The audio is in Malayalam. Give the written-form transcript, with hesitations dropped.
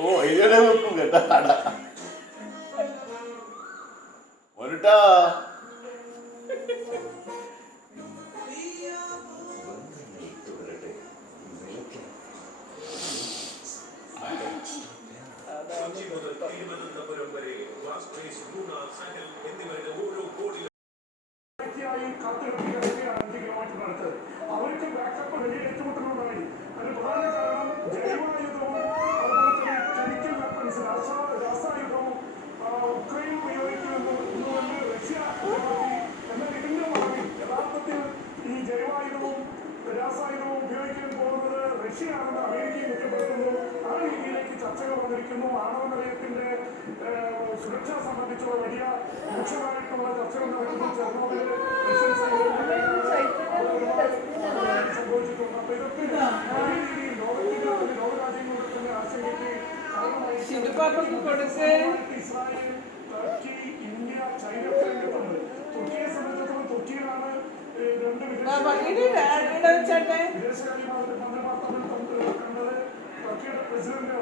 ഓ ഇതിടെ വെക്കും കേട്ടാ ഒരട്ടാ അവർക്ക് ബാക്കപ്പ് വലിയ ഏറ്റുമുട്ടലുണ്ടായി. അതിന് പ്രധാന കാരണം ജൈവായുധവും അതുപോലെ തന്നെ കെമിക്കൽ വെപ്പൺസ് രാസായുധവും ഉക്രൈൻ ഉപയോഗിക്കുമെന്ന് റഷ്യ കുറ്റപ്പെടുത്തി. എന്നാൽ ഇതിന്റെ മറവിൽ യഥാർത്ഥത്തിൽ ഈ ജൈവായുധവും രാസായുധവും ഉപയോഗിക്കാൻ പോകുന്നത് റഷ്യയാണെന്ന് അമേരിക്കയും കുറ്റപ്പെടുത്തുന്നു. ആ രീതിയിലേക്ക് ചർച്ചകൾ വന്നിരിക്കുന്നു. ആണവ നിലയത്തിന്റെ സുരക്ഷ സംബന്ധിച്ചുള്ള വലിയ രൂക്ഷമായിട്ടുള്ള ചർച്ചകൾ നടക്കുന്നു. ചെർണോബിൽ റഷ്യൻ സൈന്യം സംഭവിച്ചിട്ടുണ്ട്. അപ്പൊ ഇതൊക്കെ വലിയ രീതിയിൽ ലോകരാജ്യങ്ങളുടെ തന്നെ ആശങ്കയ്ക്ക് കാരണമായി. ഇസ്രായേൽ, ടർക്കി, ഇന്ത്യ, ചൈന രംഗത്തുണ്ട്. തുർക്കിയെ സംബന്ധിച്ചിടത്തോളം തുർക്കിയിലാണ് രണ്ട് വിദേശകാര്യ മന്ത്രിമാർ തമ്മിൽ കണ്ടത്. ടർക്കിയുടെ പ്രസിഡന്റ്